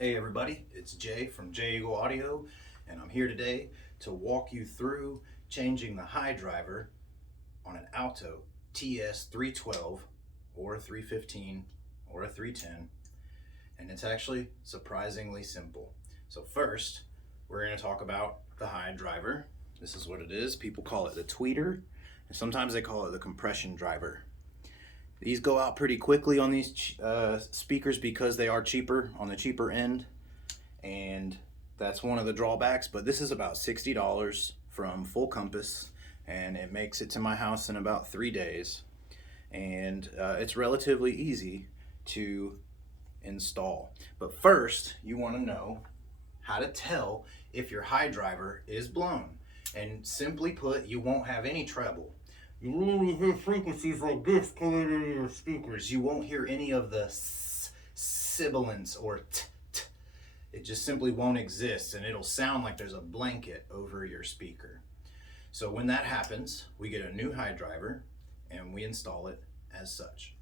Hey everybody, it's Jay from J Eagle Audio, and I'm here today to walk you through changing the high driver on an Alto TS312 or a 315 or a 310, and it's actually surprisingly simple. So first, we're going to talk about the high driver. This is what it is. People call it the tweeter, and sometimes they call it the compression driver. These go out pretty quickly on these speakers because they are cheaper, on the cheaper end, and that's one of the drawbacks. But this is about $60 from Full Compass, and it makes it to my house in about 3 days, and it's relatively easy to install. But first, you want to know how to tell if your high driver is blown, and simply put, you won't have any treble. You only hear frequencies like this coming into your speakers. You won't hear any of the sibilance or t. It just simply won't exist, and it'll sound like there's a blanket over your speaker. So when that happens, we get a new high driver and we install it as such.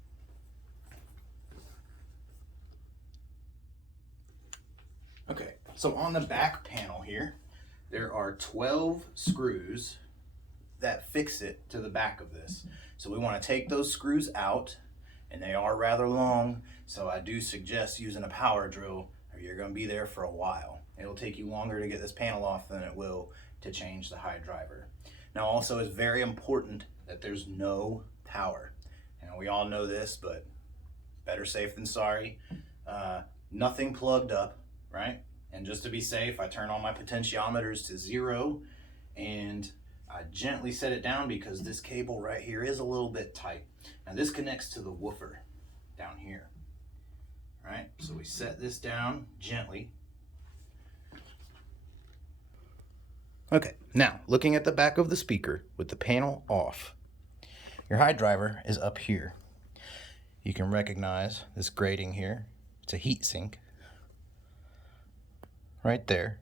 Okay, so on the back panel here, there are 12 screws that fix it to the back of this. So we want to take those screws out, and they are rather long, so I do suggest using a power drill or you're going to be there for a while. It'll take you longer to get this panel off than it will to change the high driver. Now also, it's very important that there's no power. And we all know this, but better safe than sorry. Nothing plugged up, right? And just to be safe, I turn all my potentiometers to 0, and I gently set it down because this cable right here is a little bit tight. Now this connects to the woofer down here, right? So we set this down gently. Okay, now looking at the back of the speaker with the panel off, your high driver is up here. You can recognize this grating here. It's a heat sink right there.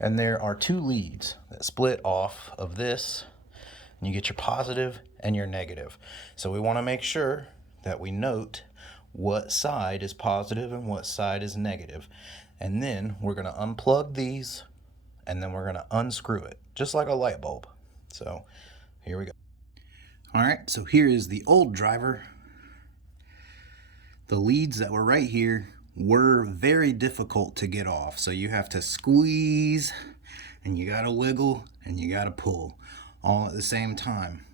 And there are 2 leads that split off of this, and you get your positive and your negative. So we want to make sure that we note what side is positive and what side is negative. And then we're going to unplug these, and then we're going to unscrew it, just like a light bulb. So here we go. All right, so here is the old driver. The leads that were right here were very difficult to get off. So you have to squeeze, and you gotta wiggle, and you gotta pull all at the same time.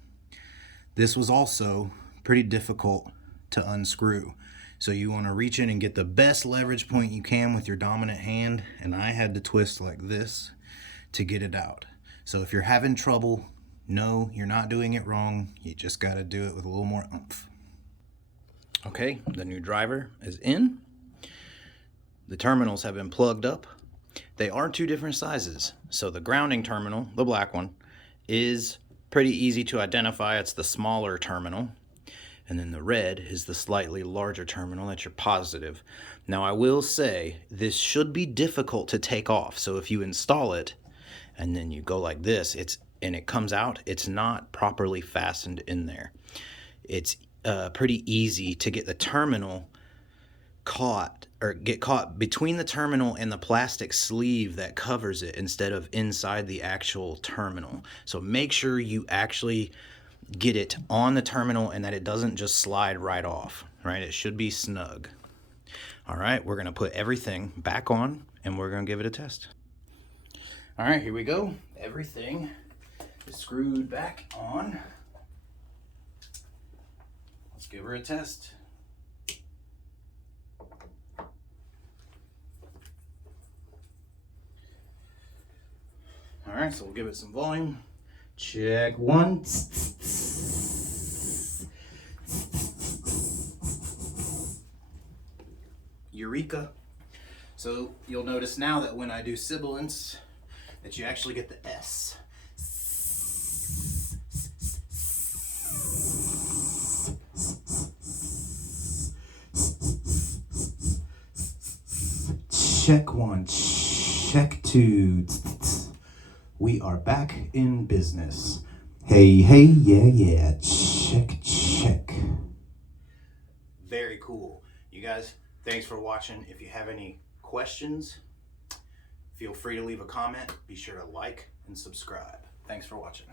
This was also pretty difficult to unscrew. So you wanna reach in and get the best leverage point you can with your dominant hand, and I had to twist like this to get it out. So if you're having trouble, no, you're not doing it wrong. You just gotta do it with a little more oomph. Okay, the new driver is in. The terminals have been plugged up. They are 2 different sizes. So the grounding terminal, the black one, is pretty easy to identify. It's the smaller terminal. And then the red is the slightly larger terminal. That's your positive. Now I will say this should be difficult to take off. So if you install it and then you go like this, and it comes out, it's not properly fastened in there. It's pretty easy to get the terminal get caught between the terminal and the plastic sleeve that covers it instead of inside the actual terminal. So make sure you actually get it on the terminal and that it doesn't just slide right off, right? It should be snug. All right, we're gonna put everything back on and we're gonna give it a test. All right, here we go. Everything is screwed back on. Let's give her a test. All right, so we'll give it some volume. Check 1. Eureka. So you'll notice now that when I do sibilance, that you actually get the S. Check 1, check 2. We are back in business. Hey, yeah, check. Very cool. You guys, thanks for watching. If you have any questions, feel free to leave a comment. Be sure to like and subscribe. Thanks for watching.